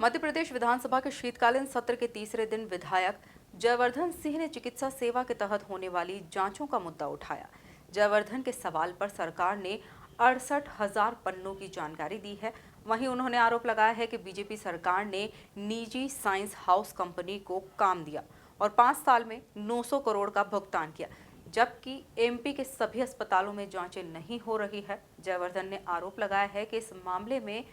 मध्य प्रदेश विधानसभा के शीतकालीन सत्र के तीसरे दिन विधायक जयवर्धन सिंह ने चिकित्सा सेवा के तहत होने वाली जांचों का मुद्दा उठाया। जयवर्धन के सवाल पर सरकार ने 68,000 पन्नों की जानकारी दी है। वहीं उन्होंने आरोप लगाया है कि बीजेपी सरकार ने निजी साइंस हाउस कंपनी को काम दिया और 5 साल में 900 करोड़ का भुगतान किया, जबकि एमपी के सभी अस्पतालों में जांचें नहीं हो रही है। जयवर्धन ने आरोप लगाया है कि इस मामले में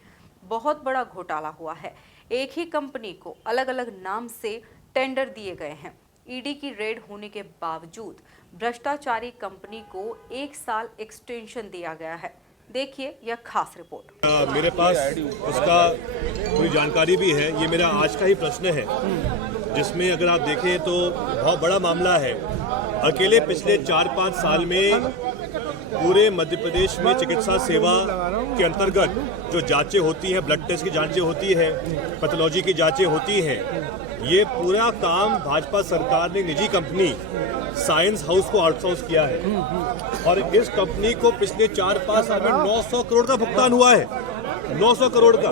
बहुत बड़ा घोटाला हुआ है। एक ही कंपनी को अलग अलग नाम से टेंडर दिए गए हैं। ईडी की रेड होने के बावजूद भ्रष्टाचारी कंपनी को 1 साल एक्सटेंशन दिया गया है। देखिए यह खास रिपोर्ट। मेरे पास उसका पूरी जानकारी भी है। ये मेरा आज का ही प्रश्न है, जिसमें अगर आप देखें तो बहुत बड़ा मामला है। अकेले पिछले 4-5 साल में पूरे मध्य प्रदेश में चिकित्सा सेवा के अंतर्गत जो जांचें होती हैं, ब्लड टेस्ट की जांचें होती है, पैथोलॉजी की जांचें होती हैं, ये पूरा काम भाजपा सरकार ने निजी कंपनी साइंस हाउस को आउटसोर्स किया है और इस कंपनी को पिछले 4-5 साल में 900 करोड़ का भुगतान हुआ है। 900 करोड़ का।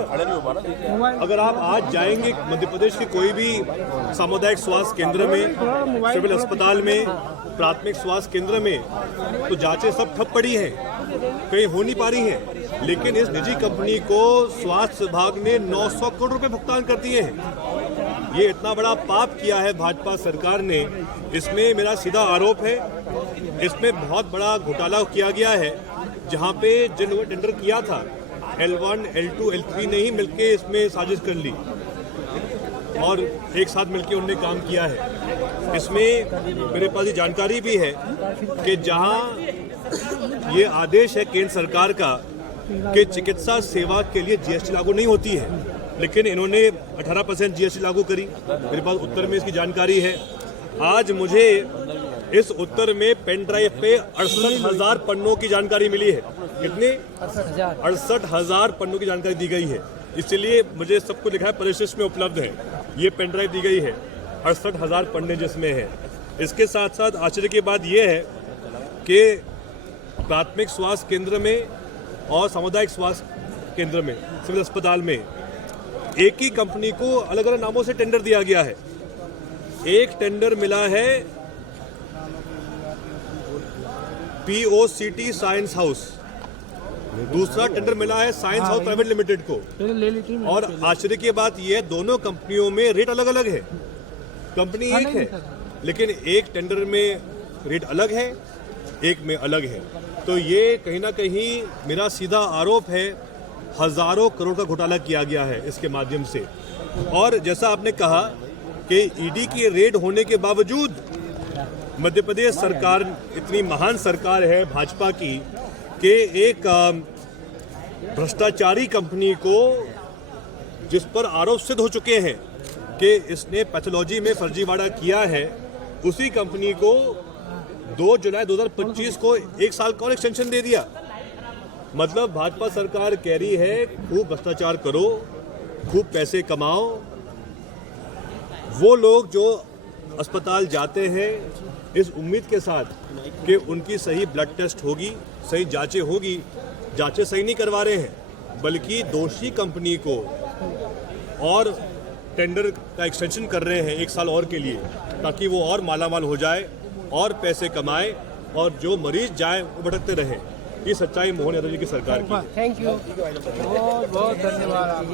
अगर आप आज जाएंगे मध्य प्रदेश के कोई भी सामुदायिक स्वास्थ्य केंद्र में, सिविल अस्पताल में, प्राथमिक स्वास्थ्य केंद्र में, तो जांचें सब ठप पड़ी हैं, कहीं हो नहीं पा रही हैं। लेकिन इस निजी कंपनी को स्वास्थ्य विभाग ने 900 करोड़ रुपए भुगतान कर दिए हैं। ये इतना बड़ा पाप किया है भाजपा सरकार ने। इसमें मेरा सीधा आरोप है, इसमें बहुत बड़ा घोटाला किया गया है। जहाँ पे जिन लोगों ने टेंडर किया था, L1, L2, L3 ने ही मिलके इसमें साजिश कर ली और एक साथ मिलके उन्होंने काम किया है। इसमें मेरे पास ये जानकारी भी है कि जहां ये आदेश है केंद्र सरकार का कि चिकित्सा सेवा के लिए जीएसटी लागू नहीं होती है, लेकिन इन्होंने 18% जीएसटी लागू करी। मेरे पास उत्तर में इसकी जानकारी है। आज मुझे इस उत्तर में पेन ड्राइव पे 68,000 पन्नों की जानकारी मिली है। कितनी? 68,000 पन्नों की जानकारी दी गई है। इसलिए मुझे सब कुछ लिखा है, परिशिष्ट में उपलब्ध है। ये पेन ड्राइव दी गई है, 68,000 पन्ने जिसमें है। इसके साथ साथ आश्चर्य की बात यह है कि प्राथमिक स्वास्थ्य केंद्र में और सामुदायिक स्वास्थ्य केंद्र में, सिविल अस्पताल में एक ही कंपनी को अलग अलग नामों से टेंडर दिया गया है। एक टेंडर मिला है POCT साइंस हाउस, दूसरा टेंडर मिला है साइंस हाउस प्राइवेट लिमिटेड को। और आश्चर्य की बात यह है, दोनों कंपनियों में रेट अलग अलग है। कंपनी एक है, लेकिन एक टेंडर में रेट अलग है, एक में अलग है। तो ये कहीं ना कहीं मेरा सीधा आरोप है, हजारों करोड़ का घोटाला किया गया है इसके माध्यम से। और जैसा आपने कहा कि ईडी की रेड होने के बावजूद मध्य प्रदेश सरकार इतनी महान सरकार है भाजपा की कि एक भ्रष्टाचारी कंपनी को, जिस पर आरोप सिद्ध हो चुके हैं कि इसने पैथोलॉजी में फर्जीवाड़ा किया है, उसी कंपनी को 2 जुलाई 2025 को 1 साल का और एक्सटेंशन दे दिया। मतलब भाजपा सरकार कह रही है खूब भ्रष्टाचार करो, खूब पैसे कमाओ। वो लोग जो अस्पताल जाते हैं इस उम्मीद के साथ कि उनकी सही ब्लड टेस्ट होगी, सही जांचें होगी, जांचें सही नहीं करवा रहे हैं, बल्कि दोषी कंपनी को और टेंडर का एक्सटेंशन कर रहे हैं 1 साल और के लिए, ताकि वो और मालामाल हो जाए और पैसे कमाए और जो मरीज जाए वो भटकते रहे। ये सच्चाई मोहन यादव जी की सरकार की। थैंक यू, बहुत बहुत धन्यवाद।